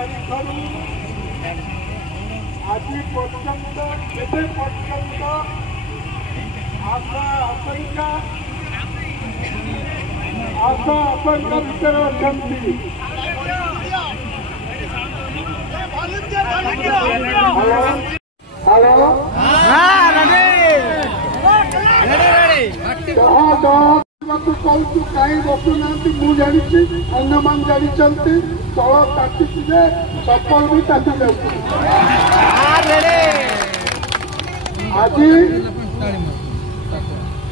तारीखरू आज पर्यंत केते पर्यंत आशा आशंका भितर अच्छी हेलो कहूँ कहीं बसुना मुझे जानी अन्य मान जानी चलती तल ताकि चप्पल भी ताकि आज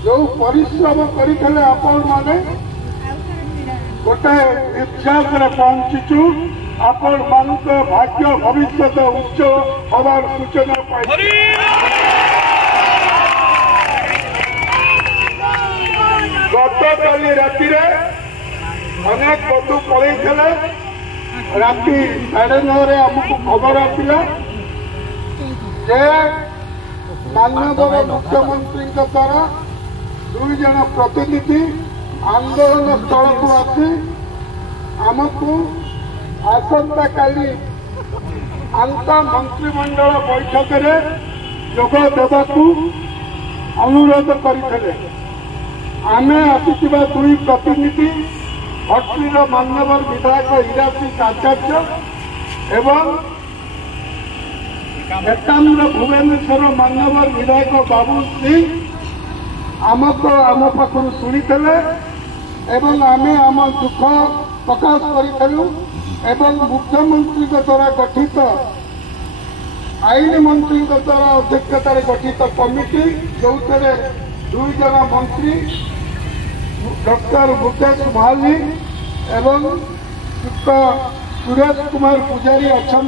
जो परिश्रम करते आपण मैंने गोटे निर्यास पहुंचीचु आपण मान भाग्य भविष्य उच्च हबार सूचना पाई गतकाली राति अनेक बंधु पलैते राति 9:30 आमको खबर आसला जे माननीय मुख्यमंत्री द्वारा 2 जन प्रतिनिधि आंदोलन स्थल को आसी आमको आसंता काली आंत मंत्रिमंडल बैठक में जोग देवाकू अनुरोध करते आमे आसिथिबा 2 प्रतिनिधि भट्टीर मान्यवर विधायक हीरासिंह आचार्य एवं एकाम्र भुवनेश्वर मान्यवर विधायक बाबू सिंह आमको आम पाखर शुणी एवं आमे आम दुख प्रकाश करूँ एवं मुख्यमंत्री द्वारा गठित आईन मंत्री द्वारा अध्यक्षतार गठित कमिटी जो 2 जन मंत्री डॉक्टर मुकेश महाली एवं सुरेश कुमार पुजारी अच्छा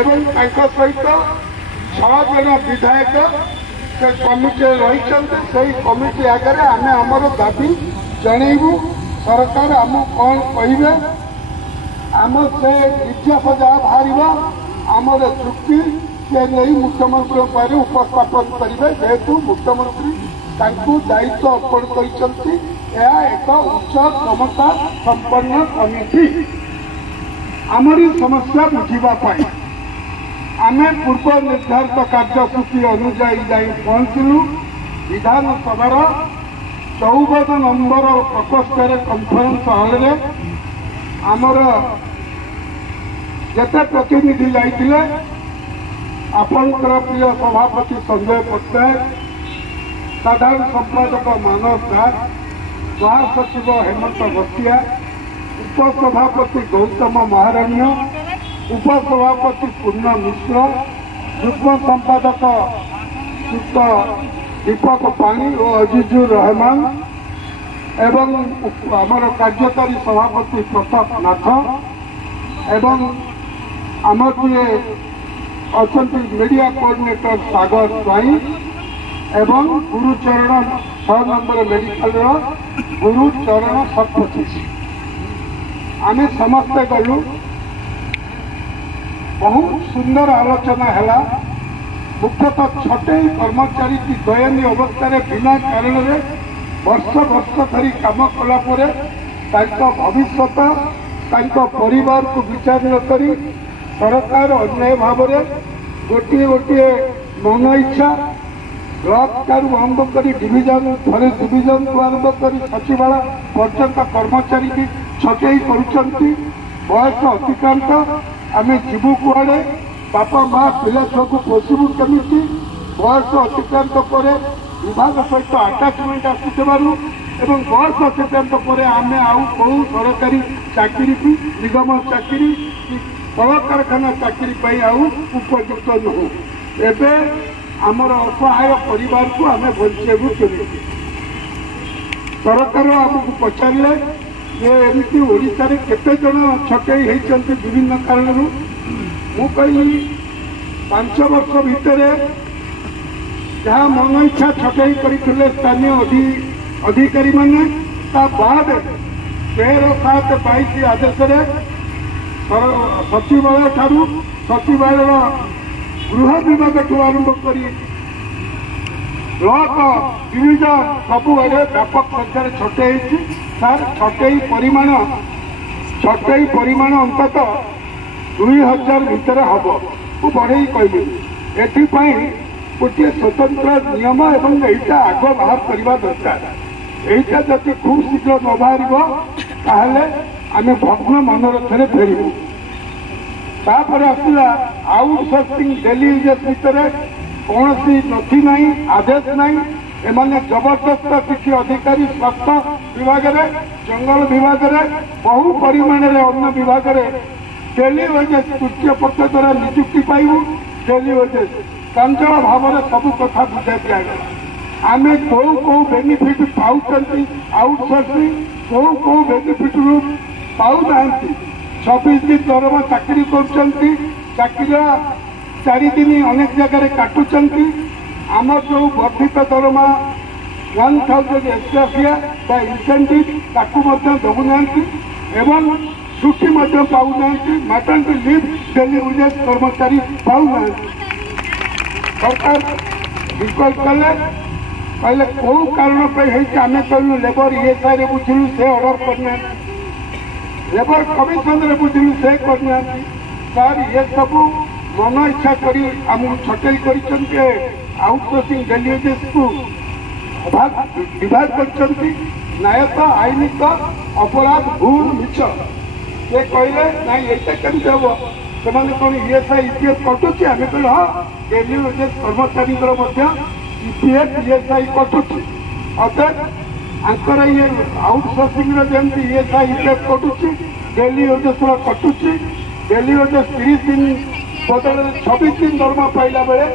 एवं सहित 6 जन विधायक से कमिटी रही कमिटी आगे आम आमर दाबी जनइबू सरकार आम कौन कहे आम से इतिहास जहाँ बाहर आमर चुक्ति से नहीं मुख्यमंत्री उपस्थापन करेंगे जेहेतु मुख्यमंत्री दायित्व अर्पण कर एक उच्च क्षमता संपन्न कमिटी आमरी समस्या बुझापी आमे पूर्व निर्धारित कार्यसूची अनुजाई जा पहुंचलु विधानसभार 14 नंबर प्रकोष्ठ कॉन्फ्रेंस हॉल में आमर जिते प्रतिनिधि जाइए आपंकर प्रिय सभापति संजय पट्टनायक साधारण संपादक मानस दास महासचिव हेमंत बसिया उपसभापति गौतम महारण्य उपसभापति पूर्ण मिश्र युग्म संपादक दीपक पाणी और अजीजुर रहमान एवं आमर कार्यकारी सभापति प्रताप नाथ एवं आमर जे अच्छा मीडिया कोऑर्डिनेटर सागर स्वाई एवं गुरुचरण 6 नंबर मेडिकल गुरुचरण सतपथी आमे समस्ते गलु बहुत सुंदर आलोचना है मुख्यतः छटई कर्मचारी की दयनीय अवस्था बिना कारण वर्ष वर्ष धरी काम कलापर भविष्य परिवार को विचार न करी सरकार अन्याय भाव गोटे गोटे मन इच्छा ब्लॉक ठारू आरंभ कर डिविजन थे डिविजन को आरंभ कर सचिवालय पर्यंत कर्मचारी की छटई करुँच बयस अतिक्रांत आम जीवु कुआड़े बापा माँ पिला छुआ को पोषिबू केमिति बयस अतिक्रांत पर विभाग सहित आटाचमेंट आसुथिबारु एवं बयस अतिक्रांत पर आम आउ कौ सरकारी चाकरी निगम चाकरी कल कारखाना चाकरी आउ उपयुक्त नुह एवं आमर असहाय परिवार को आम बचेबू केमी सरकार आमको पचारे जे एमती ओडिशा रे केते जन छटई होती विभिन्न कारण मु कहली 5 वर्ष भितर जहाँ मन इच्छा छटई करते स्थानीय अधिकारी माने बाद 13/7/22 आदेश सचिवालय ठारू सचिवालय गृह विभाग ठू आरंभ कर ब्लॉक डिविजन सबुआड़े व्यापक संख्यार छटई सर छटई परिमाण अंततः 2000 ଭିତରେ हब मु बढ़े कहली एपाई गोटे स्वतंत्र नियम एवं यहीटा आग बाहर करवा दरकार यहीटा जब खूब शीघ्र न बाहर आम भग्न मनोरथ फेरबू तापर आसला आउटसोर्सिंग डेली यूजेस भितर कौन सी नथी नहीं आदेश नहीं एमाने जबरदस्त किसी अधिकारी स्वास्थ्य विभाग में जंगल विभाग में बहु परिमाण अन्न विभाग में डेली वेजेस तृतीय पक्ष द्वारा निजुक्ति पाइबू डेली वेजेस चंचल भाव में सब कथा बुझा दिगला आम कौ कौ बेनिफिट पाँच आउटसोर्सिंग कौ बेनिफिट रू पाऊना 26 दिन दरमा चाकरी कर 4 दिन अनेक जगह काटुंट आम जो वर्धित दरमा 1000 एक्सट्राफिया इंसेंटिव दबुना एवं छुट्टी पाऊना मैटरनिटी लीव डेली यूजेस कर्मचारी पाऊना सरकार विकल्प कले कहले कौ कारण आम कहलु लेबर ईएसआई बुझिलु से ऑर्डर करना लेबर कमिशन रे बुझिलु से करना सर ये सब मन इच्छा करी आमको छटेल कर आउटसोर्सिंग डेली यूजेस को विभाग कर न्यायत आईनिक अपराध भूल मिछ से कहले ना ये केमती हम से कौन ईएसआई ईपीएफ कटुची आम कहल हाँ डेली यूजेस कर्मचारी ईपीएफ ईएसआई कटुची अर्थात आंकर ये आउटसोर्सिंग जमी ईएसआई ईपीएफ कटुची डेली यूजेस कटुची डेली यूजेस 30 दिन बदल 26 दिन दरमा पाइला बेले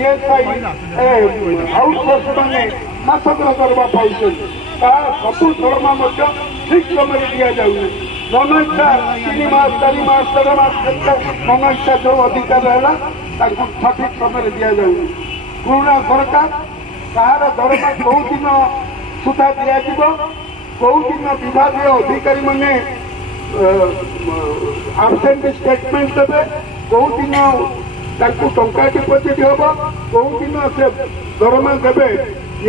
ईएसआई आउटसोर्स मैंने मासकर दरमा पाई सबू दरमा ठीक समय दि जाऊे मन इच्छा 3 मास 4 मास 13 मास मन इच्छा जो अधिकार है सठिक समय दि जाऊे पुराना सरकार तार दरमा कौ दिन सुधा दिज्व कौ दिन विभाग अधिकारी मैंने आबसेंट स्टेटमेंट देवे कौ दिन टंका डिपोजिट हम कौ दिन से दरमा देवे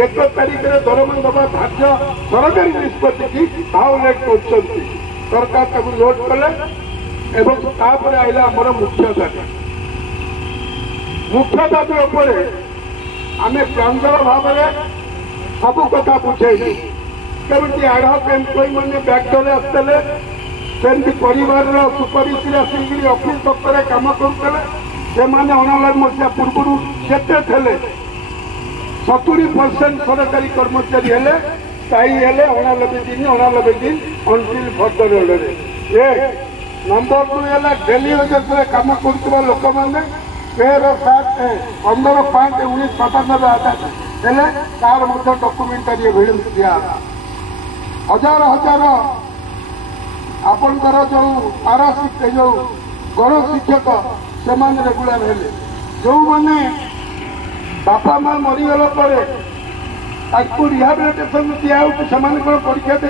1 तारिख में दरमा दबा धार्य सरकारी निष्पत्ति की भावलेट कर सरकार नोट कले एवं आईला आमर मुख्य दाबी उपर आम प्रांजल भाव में सब कथा बुझेलु कमी आडहक एम्प्लॉई मैंने बैक्टरे आसते सेमती परिवार सुपारिश आसिक ऑफिस दफ्तर कम करुले से 99 मसीहा पूर्व केते 70% सरकारी कर्मचारी हेले स्थायी हेले 99 दिन अंटिल फर्दर ऑर्डर नंबर 2 है डेली यूजेस कम कर लोक मैंने 13/5/1997 आधार तार डॉक्यूमेंटारी एविडेंस दिया हजार हजार आपंकर जो पाराशिक जो गण शिक्षक से रेगुलर हेले जो मैंने बापा माँ मरीगला रिहाबिलिटेशन दिया कौन परीक्षा दे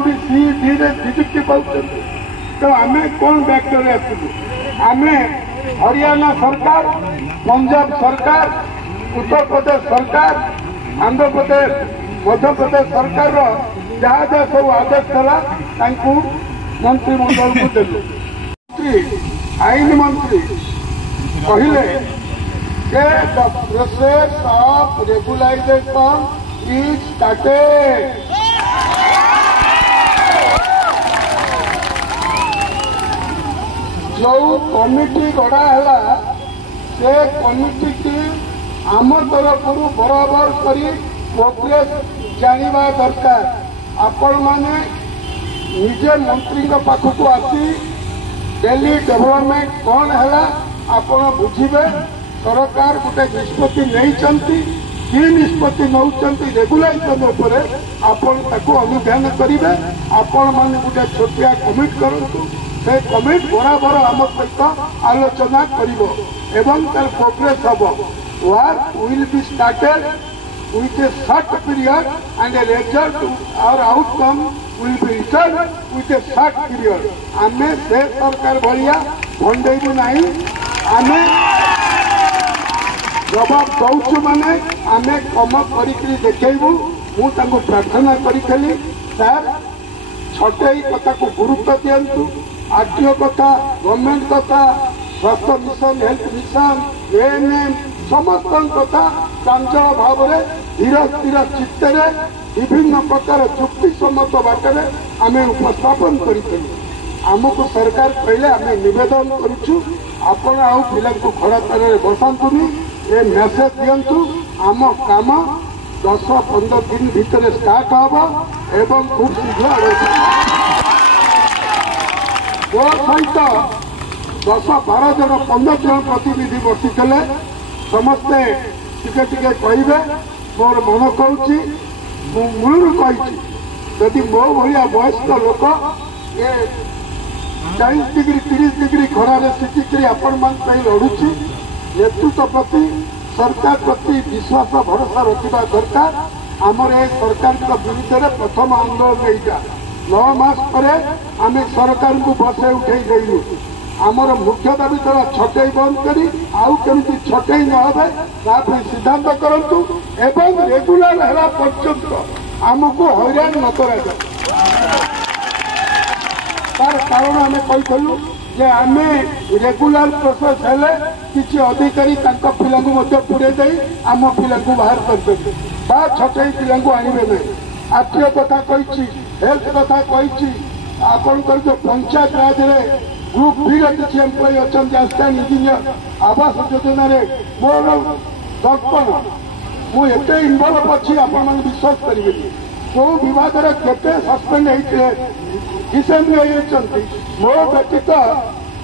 भी CET निजुक्ति पाँच तो आम कौन बैक्टर आसलु आम हरियाणा सरकार पंजाब सरकार उत्तर प्रदेश सरकार आंध्र प्रदेश मध्य प्रदेश सरकार जहाँ जहाँ सब आदेश था मंत्रिमंडल को देलु आईन मंत्री कहले the process of regularisation is started जो कमिटी गढ़ा है से कमिटी की आम तरफ बराबर करी प्रोग्रेस जानिबा दरकार आपण माने निजे मंत्री पाखक आसी डेली डेवलपमेंट कौन है आपण बुझे सरकार गोटे निष्पत्ति नहीं कि निष्पत्ति नौकरी रेगुलेशन आपण अनुध्यान करेंगे आपण मैंने गोटे छोटिया कमिट करूँ से कमिट बराबर आम सहित आलोचना कर प्रोग्रेस हम work will be started with a short period and a result or outcome will be returned with a short period. आमे से सरकार भलिया भंडेबू नहीं आमे जवाब दौचु माने आमे कम करी देखू मुझे प्रार्थना करी सर छटे कथा को गुरुत्व दिंतु आरटीओ कथा गवर्नमेंट कथा स्वास्थ्य मिशन हेल्थ मिशन एएनएम समस्त कथा चांचल भाव में धीर स्थिर चित्त विभिन्न प्रकार चुक्ति सम्मत बाटर आम उपस्थापन करूँ आमको सरकार कहले आम नवेदन करुचु आपण आउ पिला खड़ा तर बसातुनि ए मेसेज दिंतु आम काम 10-15 दिन भितर स्टार्ट हम एवं खूब शीघ्र मो सहित 10-12 जन 15 जन प्रतिनिधि बसी समस्ते टिके टिके कहे मोर मन कहूँ मूल कही जदि मो भाया वयस्क लोक ये 40 डिग्री 30 डिग्री खरार शिखिक आपण मान लड़ुची नेतृत्व प्रति सरकार प्रति विश्वास भरोसा रखा दरकार आमर ए सरकार विरुद्ध में प्रथम आंदोलन यहीटा 9 मास पर आम सरकार को बसे उठे देलु आमर मुख्य दाबी था छटई बंद करी आउ केमती छटई न सिद्धांत करूँ एवं रेगुलर है पर्यंत आमको हैरान न करा तार कारण आम कहूँ जे आम रेगुलर प्रोसेस हेले किसी अधिकारी पिला पुरे दे आम पिला बाहर करते छटई पिला आनबे ना आरटीओ कथा कही हेल्थ कथा कही आपंकर जो पंचायत राज ग्रुप भी किसी एम्प्लॉय अच्छा असिस्टेंट इंजीनियर आवास योजना मोर दर्पण मुझे इनवल्व अच्छी आपण विश्वास करेंगे जो विभाग केते सस्पेंड होते डिसेंबल होती मो व्यतीत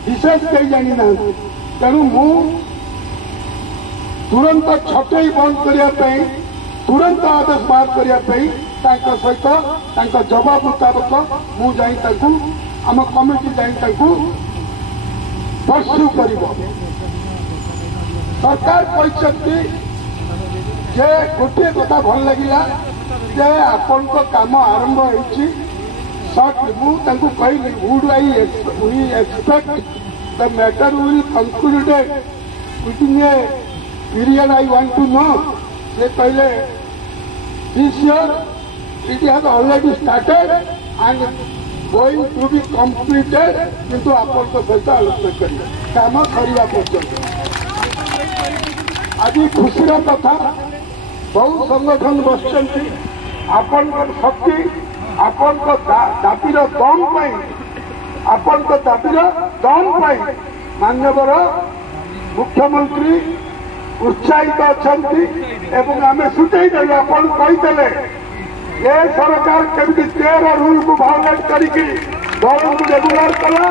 विशेष कई जानी ना तेणु मु तुरंत छटई बंद करने तुरंत आदेश बाहर करने सहित जवाब मुताबक मुझे आम कमिटी जाई परस्यू कर सरकार कहते जे गोटे कथा भल लगिला जे आपण काम आरंभ होती मुझे कहली would I expect the matter will concluded within a period I want to know से कहले this year it has already started and going to be completed किंतु आपण सहित आलोचना करिए काम सरिया पर्यंत आज खुशी कथा बहु संगठन बसचंती आपण शक्ति आपण दाबीर दम आपण दाबीर दम मानवर मुख्यमंत्री उत्साहित अच्छा आम सुझेदेलु आपण कहीदेले ये सरकार केमती 13 रूल को भायोलेट करके दल को रेगुलर कला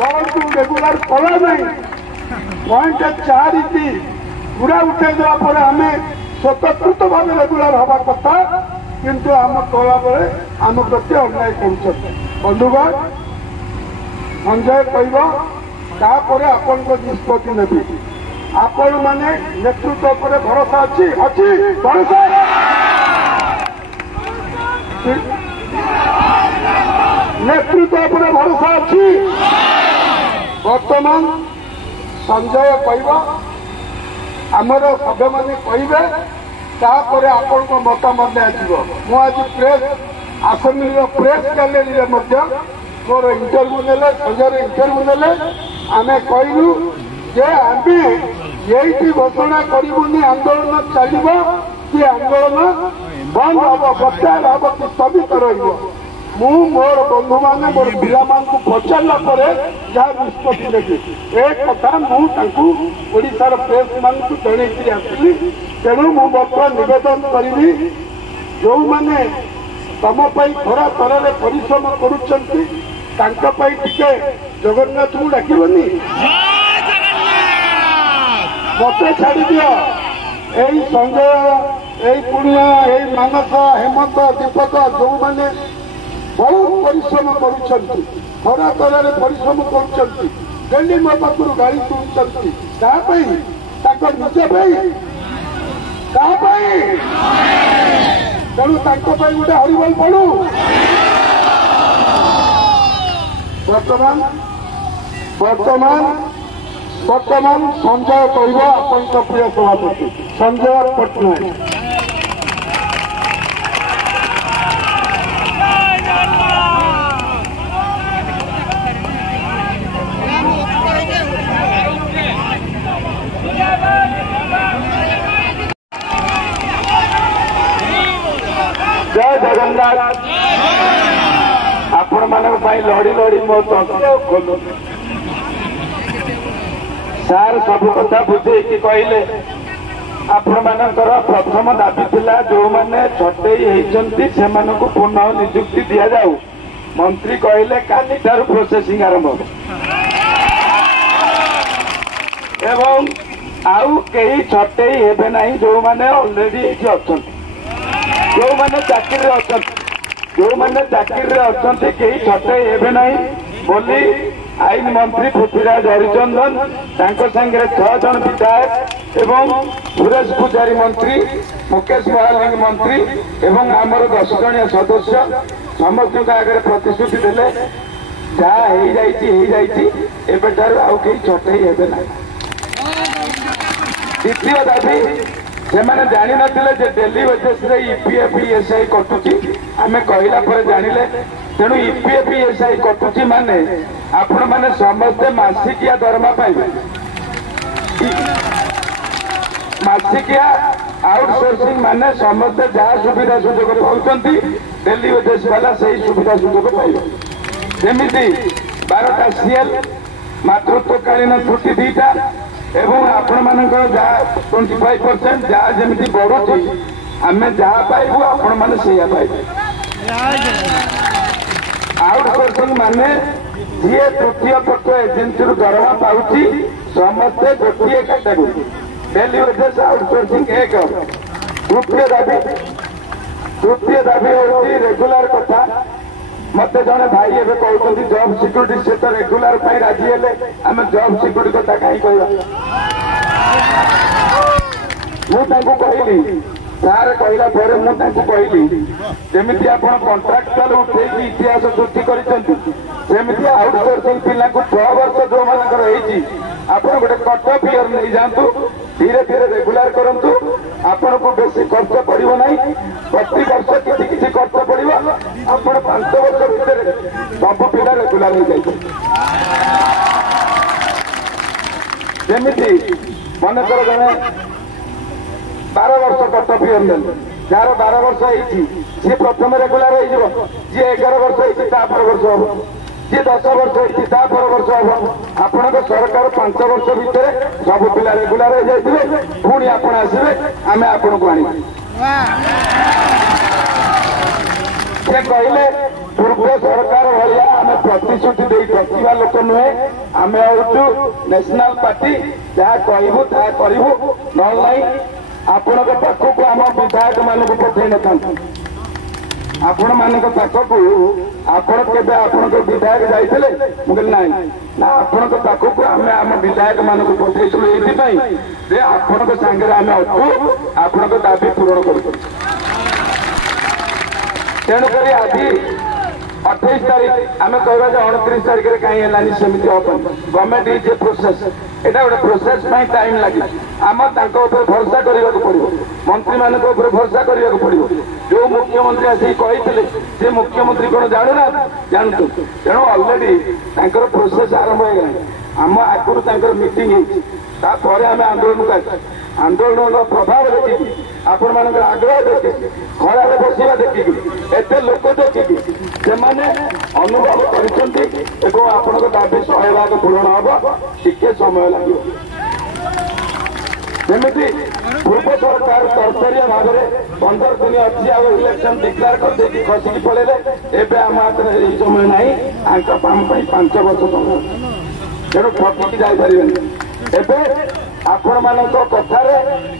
दल को रेगुलर कला नहीं पॉइंट 4 पूरा उठे देवापर आम स्वतंत्र भाव रेगुलर हवा कथा किंतु आम कला बेले आम प्रति अन्याय कर बंधुगण संजय कहपर आपण निष्पत्ति नेबी आपण माने नेतृत्व पर भरोसा अच्छी भरोसा नेतृत्व पर भरोसा अच्छी वर्तमान संजय आमर सभ्य मैंने कहे तापर आपण मतामत आसो मुझे प्रेस आसेम्बली प्रेस गैलेरी मोर इंटरव्यू ने संजय इंटरव्यू ने आम कहलु जे आम यही घोषणा करूनी आंदोलन चलो कि आंदोलन बंद हम बचार हम कि स्थगित रु मोर बंधु मैंने मोर पिला को पचारा पर जहाँ निष्पत्ति नेबी एक कथा मुझार प्रेस मान जनईकरी आसली तेणु मु बर्तमान नवेदन करी जो मैंने तमपाई खरा तरह परिश्रम करुँचे जगन्नाथ को डाकनी मत छाड़ी दिया यही संजय यही पुणिया यही मानस हेमंत दीपक जो मैंने बहुत परिश्रम करुँच खरा तरह परिश्रम करें मो पाखु गाड़ी शुणुंट क्या निजे तेणु गोटे हरिबोल पड़ू वर्तमान संजय कह आप प्रिय सभापति संजय पट्टनायक लड़ी लड़ी मो तंत्र खोलु सार सब कथा बुझे कहले आपण मानकर प्रथम दाबी थिला जो माने छटई होइचंती सेमानकु पुनः नियुक्ति दिया जाऊ मंत्री कहले काली तार प्रोसेसिंग आरंभ एवं आउ कई छटई हेबे नहीं जो माने ऑलरेडी एठी अछन जो माने चाकरी अछन जो माने चाकरी अछंती कई छटई हेबे नहीं बोली आईन मंत्री पृथ्वीराज हरिचंदन तांको संगे 6 जन विधायक एवं सुरेश पूजारी मंत्री मुकेश महालिंग मंत्री एवं आमर 10 जन सदस्य समस्त आगे प्रतिश्रुति देले जहाँ एबेठार आउ कई छटई हेबे ना द्वितीय दाबी से जानी नथिले डेली बेसिस ईपीएफ ईएसआई कटुची आमे कहला पर जानिले तेणु ईपीएफ ईएसआई कटुची माने आपण माने समस्ते मासिकिया दरमा पाइबे मासिकिया आउटसोर्सिंग माने समस्ते जहाँ सुविधा सुजोग पाउछंती डेली बेसिस वाला सही सुविधा सुजोग पाइबे जेमिति 12टा सीएल मातृत्वकालीन छुट्टी 2टा एवं आपण मानकर जहाँ 25% जहाँ जमी बढ़ुची आम जहाँ पाइबू आपण मैंने से पाइबे आउटसोर्सिंग माने जी तृतीय पक्ष एजेन्सी दरमा पाऊँच समस्ते गोटे कैटेगोरी डेली बेसिस आउटसोर्सिंग 1 तृतीय दाबी हूँ रेगुलर कथा मत जड़े भाई एवं कहते जॉब सिक्यूरीटी से तो रेगुलर राजी हेले आम जॉब सिक्यूरीटी कथा कहीं कहली सारे कहला कहली जमी आप कंट्राक्चुअल उठे इतिहास सृष्टि करमती आउटसोर्सिंग पिला 6 वर्ष जो मानकर आप गोटे कट ऑफ ईयर नहीं जातु धीरे धीरे रेगुलर करूँ आपन को बेसी खर्च पड़ो ना प्रति वर्ष किसी खर्च पड़ो आप 5 वर्ष भितर सब पिला रेगुलर हो जाए जमी मनकर जड़े 12 वर्ष कट ऑफ ईयर ने जार 12 वर्ष होती सी प्रथम रेगुलर हो जी 11 वर्ष होती वर्ष हम जी 10 वर्ष होती वर्ष हम आपण सरकार 5 वर्ष भितर सब पिला रेगुलर हो जाए पुणी आप आसवे आम आपण को आने से कहले पूर्व सरकार भाया आम प्रतिश्रुति दे ठकवा लोक नुहे आम हूँ नेशनल पार्टी जहाँ कहूँ ता करूँ ना आपण पाखक आम विधायक मानक पठे न आपण मान पाखक आपण के आपण विधायक जाइए मुझे ना आपण पाखक आम आम विधायक मानक पठेलु ये आपण सांगे आम अच्छु आपण दाबी पूरण कर तेणुक आज 28 तारीख आम कह 29 तारीख में कहीं है सेमती हम गवर्नमेंट इज ए प्रोसेस एटा गोटे प्रोसेस टाइम लगे आम भरोसा करने को पड़ो मंत्री मान भरोसा करने को पड़ो जो मुख्यमंत्री आसिक कहते से मुख्यमंत्री कौन जानूना जानतु तेणु अलरेडी प्रोसेस आरंभ हो गला आम आगुरी मीटिंग होपर आम आंदोलन आंदोलन प्रभाव देखिए आपण मान आग्रह देखिए खराब बसवा देखिए एत लोक देखिए से अनुभव कर आपण दाबी 100 भाग पूरण हम टिके समय लगे जमी पूर्व सरकार तरतरिया भाव में 15 दिन अच्छी आगे इलेक्शन डिक्लेयर करदे खसिकी पड़े एवं आम हाथ में समय ना 5 वर्ष समय तेणु ठकिकी जापर एवं आपण मान कथार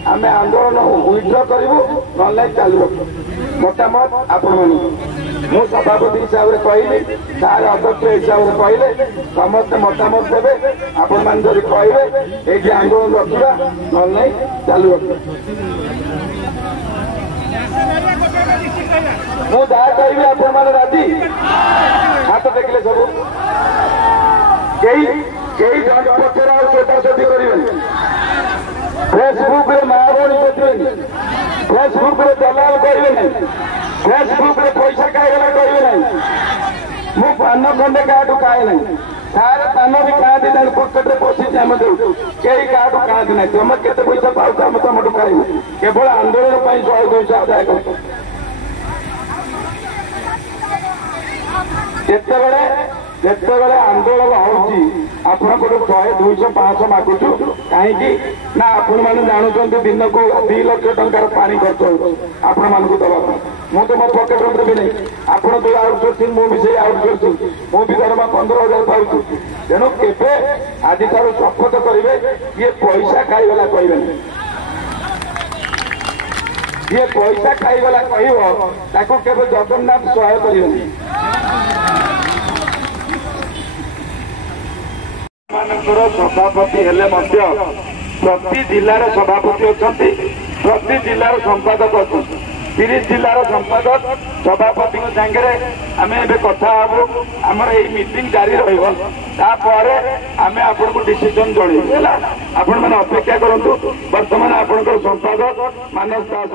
आम आंदोलन विड्र करूँ ना चालू मतामत आपण मु सभापति हिसाब से कहली तार अध्यक्ष हिसाब से कहले समस्त मतामत देवे आपण मान जब कहे ये आंदोलन रखा ना चालू मु जहाँ कहि आपण मान राजी हाथ देखले सब कई जन पक्षर आोटासोटी करेंगे फेसबुक महाभणी देवे फेसबुक दलाल करेंगे फेसबुक पैसा खाईगला करेंगे ना मु पान खंडे क्या खाए ना सारे पान भी खाती पकेट पशि आम दे कई क्या खाती ना तुम के पैसा पाऊँ आम तुम खाइबू केवल आंदोलन 100 पैसा आदाय कर ଯେତେବେଳେ ଆନ୍ଦୋଳନ ହଉଛି ଆପଣଙ୍କଠୁ 100, 200, 500 ମାଗୁଛୁ କାହିଁକି ନା ଆପଣମାନେ ଜାଣୁଛନ୍ତି ଦିନକୁ 2 ଲକ୍ଷ ଟଙ୍କାର ପାଣି ଖର୍ଚ୍ଚ ହଉଛି ଆପଣମାନଙ୍କୁ ଦେବା ପାଇଁ। ମୁଁ ତ ମୋ ପକେଟରେ ଦେବି ନାହିଁ, ଆପଣ ଯୋଉ ଆଉଟସୋର୍ସିଂ ମୁଁ ବି ସେଇ ଆଉଟସୋର୍ସିଂ, ମୁଁ ବି ଦରମା 15,000 ପାଉଛି। ତେଣୁ କେବେ ଆଜିଠାରୁ ଶପଥ କରିବେ କିଏ ପଇସା ଖାଇଗଲା କହିବେନି। ଯିଏ ପଇସା ଖାଇଗଲା କହିବ ତାକୁ କେବେ ଜଗନ୍ନାଥ ସହାୟ କରିବେନି। ମାନଙ୍କର ସଭାପତି ହେଲେ ମଧ୍ୟ ପ୍ରତି ଜିଲ୍ଲାର ସଭାପତି ଅଛନ୍ତି, ପ୍ରତି ଜିଲ୍ଲାର ସମ୍ପାଦକ ଅଛନ୍ତି। 30 ଜିଲ୍ଲାର ସମ୍ପାଦକ ସଭାପତିଙ୍କ ସାଙ୍ଗରେ ଆମେ ଏବେ କଥା ହେବୁ। ଆମର ଏଇ ମିଟିଂ ଜାରି ରହିବ, ତାପରେ ଆମେ ଆପଣଙ୍କୁ ଡିସିଜନ ଜଣେଇବୁ ହେଲା। ଆପଣମାନେ ଅପେକ୍ଷା କରନ୍ତୁ। ବର୍ତ୍ତମାନ ଆପଣଙ୍କର ସମ୍ପାଦକ ମାନସ ଦାସ।